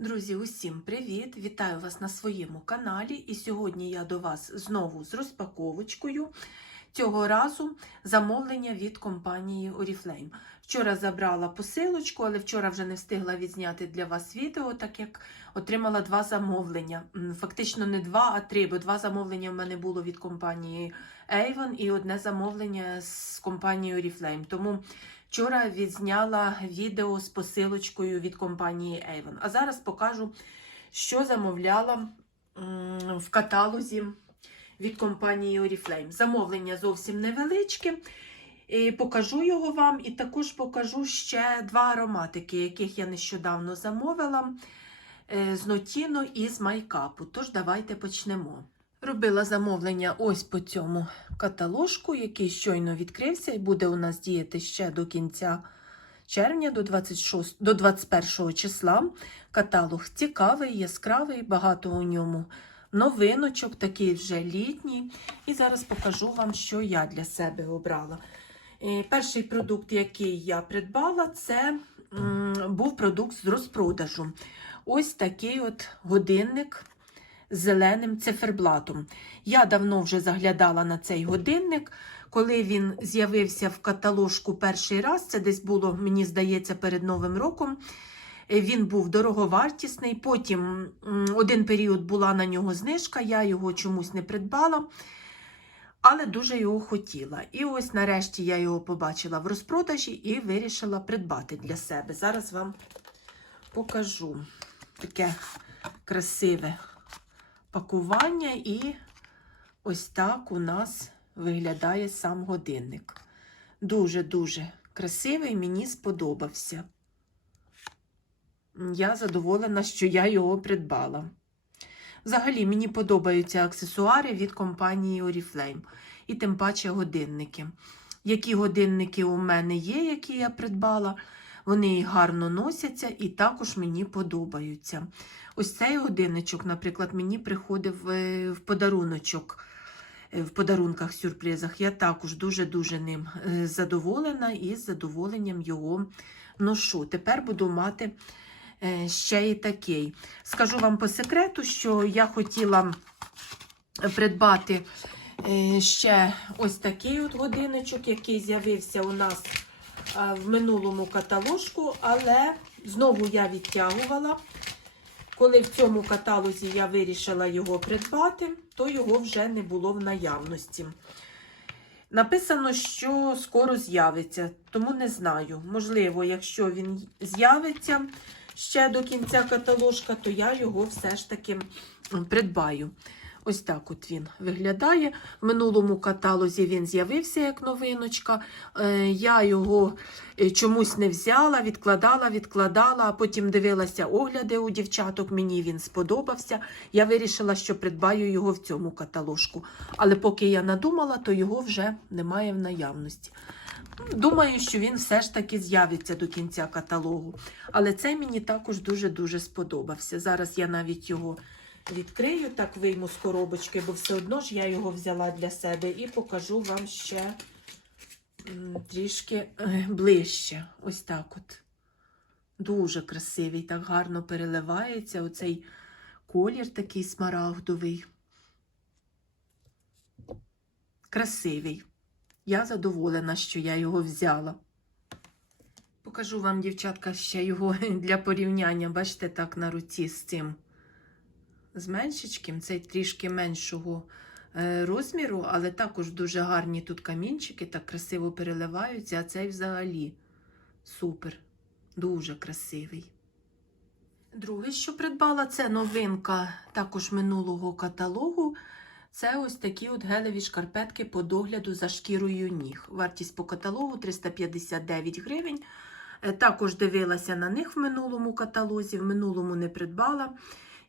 Друзі, усім привіт! Вітаю вас на своєму каналі. І сьогодні я до вас знову з розпаковочкою. Цього разу замовлення від компанії Oriflame. Вчора забрала посилочку, але вчора вже не встигла відзняти для вас відео, так як отримала два замовлення. Фактично не два, а три, бо два замовлення в мене було від компанії Avon і одне замовлення з компанією Oriflame. Тому Вчора відзняла відео з посилочкою від компанії Avon. А зараз покажу, що замовляла в каталозі від компанії Oriflame. Замовлення зовсім невеличке. І покажу його вам, і також покажу ще два ароматики, яких я нещодавно замовила е, з Notino і з майкапу. Тож давайте почнемо. Робила замовлення ось по цьому каталожку, який щойно відкрився і буде у нас діяти ще до кінця червня, до 26, до 21 числа. Каталог цікавий, яскравий, багато у ньому новиночок, такий вже літній. І зараз покажу вам, що я для себе обрала. Е, Перший продукт, який я придбала, це був продукт з розпродажу. Ось такий от годинник зеленим циферблатом. Я давно вже заглядала на цей годинник. Коли він з'явився в каталожку перший раз, це десь було, мені здається, перед Новим роком. Він був дороговартісний. Потім один період була на нього знижка, я його чомусь не придбала, але дуже його хотіла. І ось нарешті я його побачила в розпродажі і вирішила придбати для себе. Зараз вам покажу таке красиве пакування, і ось так у нас виглядає сам годинник. Дуже-дуже красивий, мені сподобався. Я задоволена, що я його придбала. Взагалі, мені подобаються аксесуари від компанії Oriflame. І тим паче годинники. Які годинники у мене є, які я придбала, вони гарно носяться і також мені подобаються. Ось цей годинничок, наприклад, мені приходив е, в подаруночок, е, в подарунках, сюрпризах. Я також дуже-дуже ним е, задоволена і з задоволенням його ношу. Тепер буду мати ще і такий. Скажу вам по секрету, що я хотіла придбати ще ось такий от годинничок, який з'явився у нас в минулому каталожку, але знову я відтягувала. Коли в цьому каталозі я вирішила його придбати, то його вже не було в наявності. Написано, що скоро з'явиться, тому не знаю. Можливо, якщо він з'явиться ще до кінця каталожка, то я його все ж таки придбаю. Ось так от він виглядає. В минулому каталозі він з'явився як новиночка. Е, Я його е, чомусь не взяла, відкладала, відкладала, а потім дивилася огляди у дівчаток. Мені він сподобався. Я вирішила, що придбаю його в цьому каталожку. Але поки я надумала, то його вже немає в наявності. Думаю, що він все ж таки з'явиться до кінця каталогу. Але цей мені також дуже-дуже сподобався. Зараз я навіть його відкрию, так вийму з коробочки, бо все одно ж я його взяла для себе і покажу вам ще трішки е, ближче. Ось так от. Дуже красивий, так гарно переливається. Оцей колір такий смарагдовий. Красивий. Я задоволена, що я його взяла. Покажу вам, дівчатка, ще його для порівняння. Бачите, так на руці з цим з меншечким, цей трішки меншого е, розміру, але також дуже гарні тут камінчики, так красиво переливаються, а цей взагалі супер, дуже красивий. Друге, що придбала, це новинка також минулого каталогу. Це ось такі от гелеві шкарпетки по догляду за шкірою ніг. Вартість по каталогу 359 гривень. Е, Також дивилася на них в минулому каталозі, в минулому не придбала.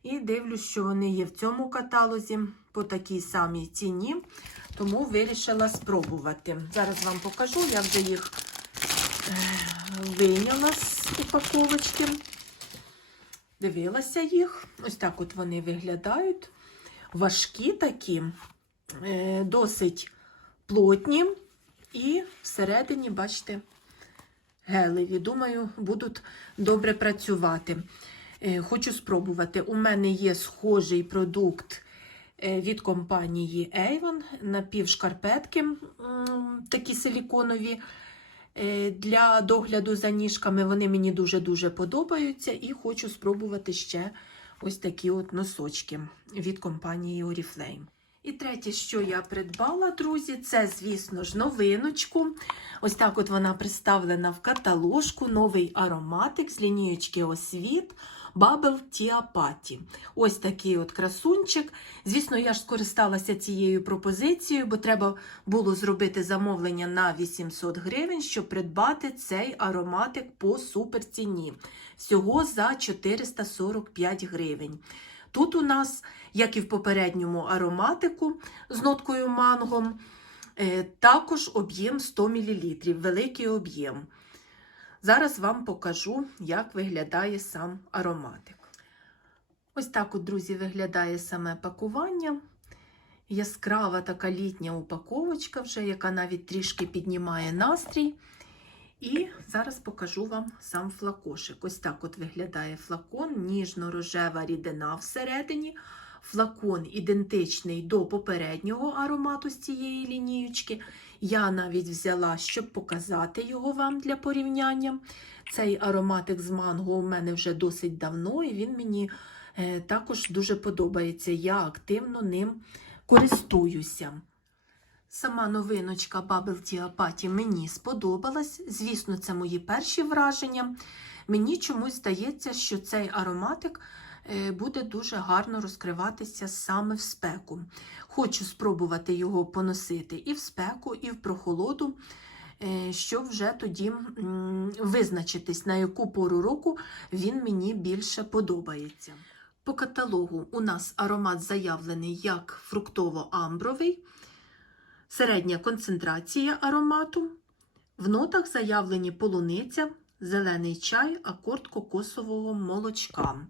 І дивлюсь, що вони є в цьому каталозі по такій самій ціні, тому вирішила спробувати. Зараз вам покажу, як же їх е, вийняла з упаковочки. Дивилася їх. Ось так от вони виглядають. Важкі такі, е, досить плотні. І всередині, бачите, гелеві. Думаю, будуть добре працювати. Е, Хочу спробувати. У мене є схожий продукт е, від компанії Avon напівшкарпетки, такі силіконові. Е, Для догляду за ніжками вони мені дуже-дуже подобаються і хочу спробувати ще ось такі от носочки від компанії Oriflame. І третє, що я придбала, друзі, це, звісно ж, новиночку. Ось так от вона представлена в каталожку. Новий ароматик з лінієчки Освіт Tea Patty. Ось такий от красунчик. Звісно, я ж скористалася цією пропозицією, бо треба було зробити замовлення на 800 гривень, щоб придбати цей ароматик по суперціні. Всього за 445 гривень. Тут у нас, як і в попередньому ароматику з ноткою манго, е, також об'єм 100 мл, великий об'єм. Зараз вам покажу, як виглядає сам ароматик. Ось так, от, друзі, виглядає саме пакування. Яскрава така літня упаковочка, вже, яка навіть трішки піднімає настрій. І зараз покажу вам сам флакошик. Ось так от виглядає флакон, ніжно-рожева рідина всередині. Флакон ідентичний до попереднього аромату з цієї лінієчки. Я навіть взяла, щоб показати його вам для порівняння. Цей ароматик з манго у мене вже досить давно, і він мені е, також дуже подобається. Я активно ним користуюся. Сама новиночка Bubble Tea Apathy мені сподобалась. Звісно, це мої перші враження. Мені чомусь здається, що цей ароматик буде дуже гарно розкриватися саме в спеку. Хочу спробувати його поносити і в спеку, і в прохолоду, е, щоб вже тоді визначитись, на яку пору року він мені більше подобається. По каталогу у нас аромат заявлений як фруктово-амбровий. Середня концентрація аромату. В нотах заявлені полуниця, зелений чай, акорд кокосового молочка.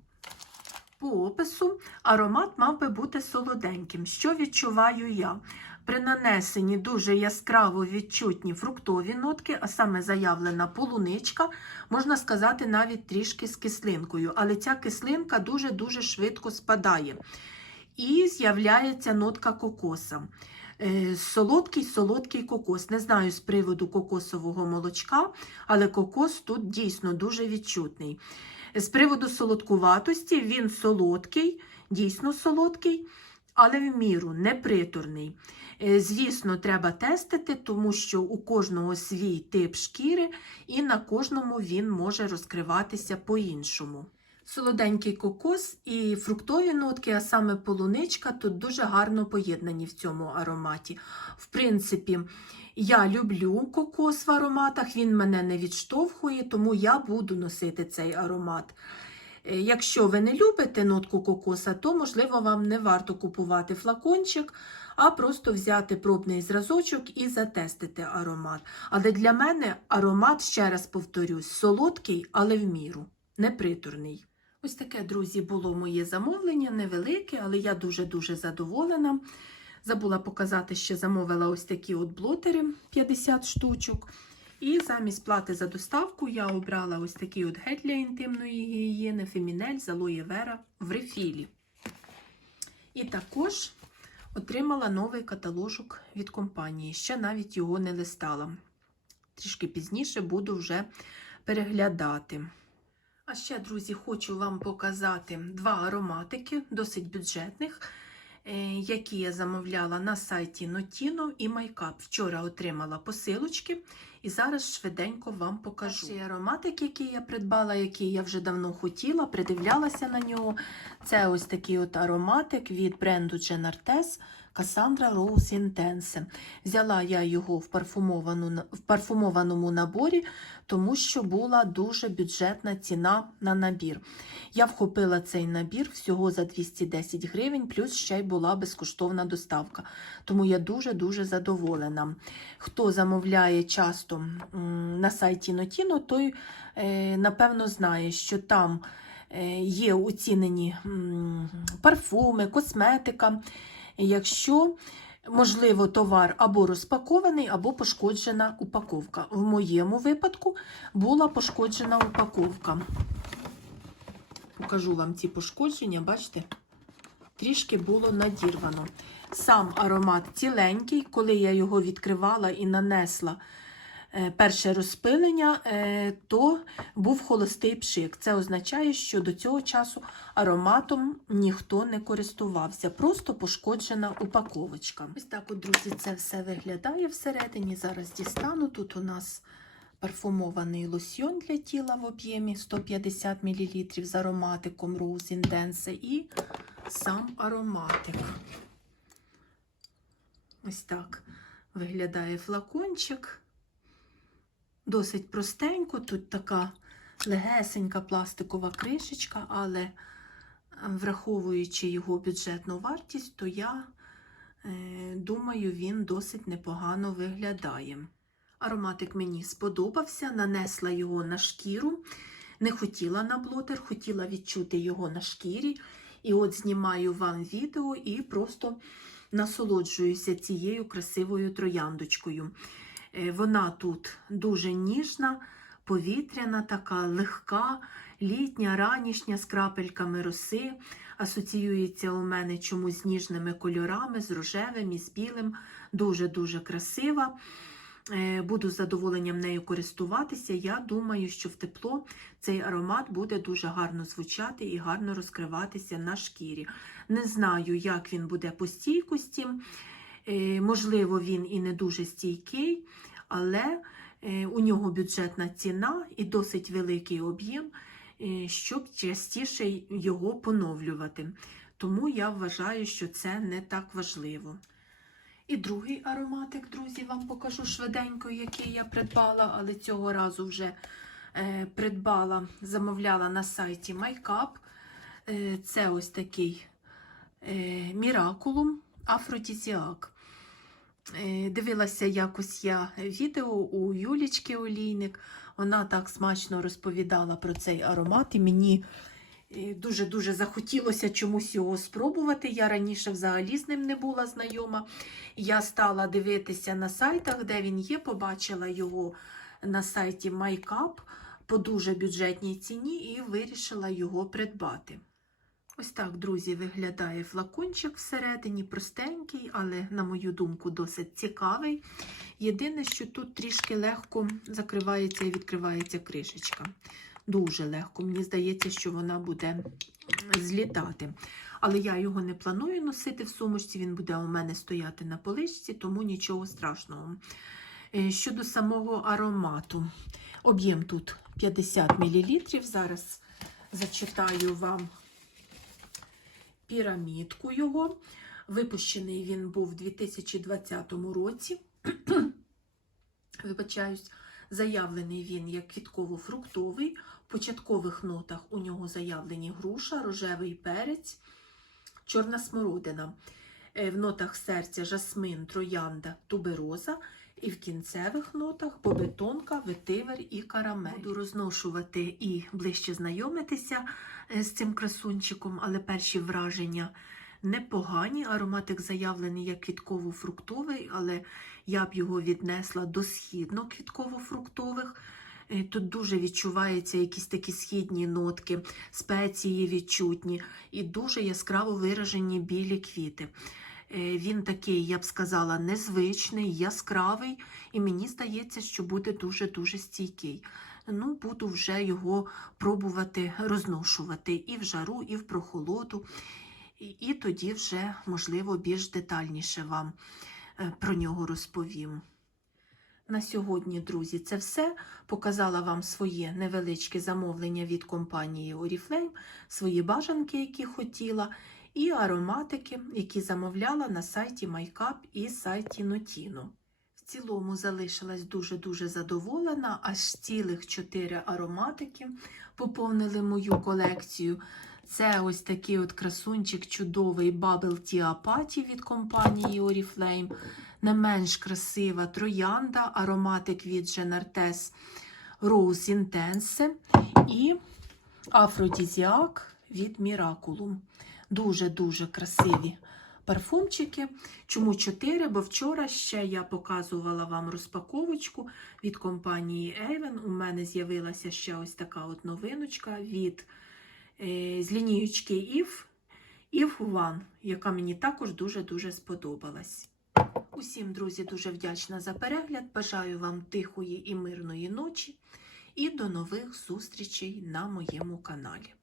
По опису аромат мав би бути солоденьким. Що відчуваю я? При нанесенні дуже яскраво відчутні фруктові нотки, а саме заявлена полуничка, можна сказати, навіть трішки з кислинкою, але ця кислинка дуже-дуже швидко спадає. І з'являється нотка кокоса. Е, Солодкий солодкий кокос. Не знаю з приводу кокосового молочка, але кокос тут дійсно дуже відчутний. З приводу солодкуватості він солодкий, дійсно солодкий, але в міру неприторний. Е, Звісно, треба тестити, тому що у кожного свій тип шкіри, і на кожному він може розкриватися по-іншому. Солоденький кокос і фруктові нотки, а саме полуничка, тут дуже гарно поєднані в цьому ароматі. В принципі, я люблю кокос в ароматах, він мене не відштовхує, тому я буду носити цей аромат. Е, Якщо ви не любите нотку кокоса, то, можливо, вам не варто купувати флакончик, а просто взяти пробний зразочок і затестити аромат. Але для мене аромат, ще раз повторюсь, солодкий, але в міру, непритурний. Ось таке, друзі, було моє замовлення, невелике, але я дуже-дуже задоволена. Забула показати, що замовила ось такі от блотери 50 штучок. І замість плати за доставку я обрала ось такий от гель для інтимної гігієни Фемінель з алоє вера в рефілі. І також отримала новий каталожок від компанії. Ще навіть його не листала. Трішки пізніше буду вже переглядати. А ще, друзі, хочу вам показати два ароматики, досить бюджетних, е, які я замовляла на сайті Notino і MyCap. Вчора отримала посилочки і зараз швиденько вам покажу. Перший ароматик, який я придбала, який я вже давно хотіла, придивлялася на нього. Це ось такий от ароматик від бренду Genartes Cassandra Rose Intense. Взяла я його в, парфумовану, в парфумованому наборі, тому що була дуже бюджетна ціна на набір. Я вхопила цей набір всього за 210 гривень, плюс ще й була безкоштовна доставка. Тому я дуже-дуже задоволена. Хто замовляє часто на сайті Notino, той, е, напевно, знає, що там е, є оцінені парфуми, косметика. Якщо Можливо, товар або розпакований, або пошкоджена упаковка. В моєму випадку була пошкоджена упаковка. Покажу вам ці пошкодження, бачите? Трішки було надірвано. Сам аромат ціленький, коли я його відкривала і нанесла перше розпилення, е, то був холостий пшик. Це означає, що до цього часу ароматом ніхто не користувався, просто пошкоджена упаковочка. Ось так, от, друзі, це все виглядає всередині. Зараз дістану. Тут у нас парфумований лосьйон для тіла в об'ємі 150 мл з ароматиком Rose Intense і сам ароматик. Ось так виглядає флакончик. Досить простенько. Тут така легесенька пластикова кришечка, але е, враховуючи його бюджетну вартість, то я е, думаю, він досить непогано виглядає. Ароматик мені сподобався, нанесла його на шкіру. Не хотіла на блотер, хотіла відчути його на шкірі. І от знімаю вам відео і просто насолоджуюся цією красивою трояндочкою. Е, Вона тут дуже ніжна, повітряна, така легка, літня, ранішня з крапельками роси. Асоціюється у мене чомусь з ніжними кольорами, з рожевим і з білим. Дуже-дуже красива. Е, Буду з задоволенням нею користуватися. Я думаю, що в тепло цей аромат буде дуже гарно звучати і гарно розкриватися на шкірі. Не знаю, як він буде по стійкості. Е, Можливо, він і не дуже стійкий, але е, у нього бюджетна ціна і досить великий об'єм, е, щоб частіше його поновлювати. Тому я вважаю, що це не так важливо. І другий ароматик, друзі, вам покажу швиденько, який я придбала, але цього разу вже придбала, замовляла на сайті MyCup. Це ось такий Міракулум Афродізіак. Е, дивилася якось я відео у Юлічки Олійник. Вона так смачно розповідала про цей аромат, і мені е, дуже-дуже захотілося чомусь його спробувати. Я раніше взагалі з ним не була знайома. Я стала дивитися на сайтах, де він є, побачила його на сайті MyCup по дуже бюджетній ціні і вирішила його придбати. Ось так, друзі, виглядає флакончик всередині, простенький, але, на мою думку, досить цікавий. Єдине, що тут трішки легко закривається і відкривається кришечка. Дуже легко. Мені здається, що вона буде злітати. Але я його не планую носити в сумочці, він буде у мене стояти на поличці, тому нічого страшного. Е, Щодо самого аромату, об'єм тут 50 мл. Зараз зачитаю вам пірамідку його. Випущений він був у 2020 році. Вибачаюсь, заявлений він як квітково-фруктовий. В початкових нотах у нього заявлені груша, рожевий перець, чорна смородина. Е, В нотах серця жасмин, троянда, тубероза. І в кінцевих нотах побетонка, ветивер і карамель. Буду розношувати і ближче знайомитися е, з цим красунчиком, але перші враження непогані. Ароматик заявлений як квітково-фруктовий, але я б його віднесла до східно-квітково-фруктових. Е, Тут дуже відчуваються якісь такі східні нотки, спеції відчутні і дуже яскраво виражені білі квіти. Е, Він такий, я б сказала, незвичний, яскравий, і мені здається, що буде дуже-дуже стійкий. Ну, буду вже його пробувати розношувати і в жару, і в прохолоду. І, тоді вже, можливо, більш детальніше вам е, про нього розповім. На сьогодні, друзі, це все. Показала вам своє невеличке замовлення від компанії Oriflame, свої бажанки, які хотіла, і ароматики, які замовляла на сайті MyCup і сайті Notino. В цілому залишилась дуже-дуже задоволена, аж цілих 4 ароматики поповнили мою колекцію. Це ось такий от красунчик чудовий Bubble Tea Apathy від компанії Oriflame. Не менш красива троянда, ароматик від Genartes Rose Intense і афродізіак від Miraculum. Дуже-дуже красиві парфумчики. Чому 4? Бо вчора ще я показувала вам розпаковочку від компанії Avon. У мене з'явилася ще ось така от новиночка від з лінієчки If, If One, яка мені також дуже-дуже сподобалась. Усім, друзі, дуже вдячна за перегляд. Бажаю вам тихої і мирної ночі і до нових зустрічей на моєму каналі.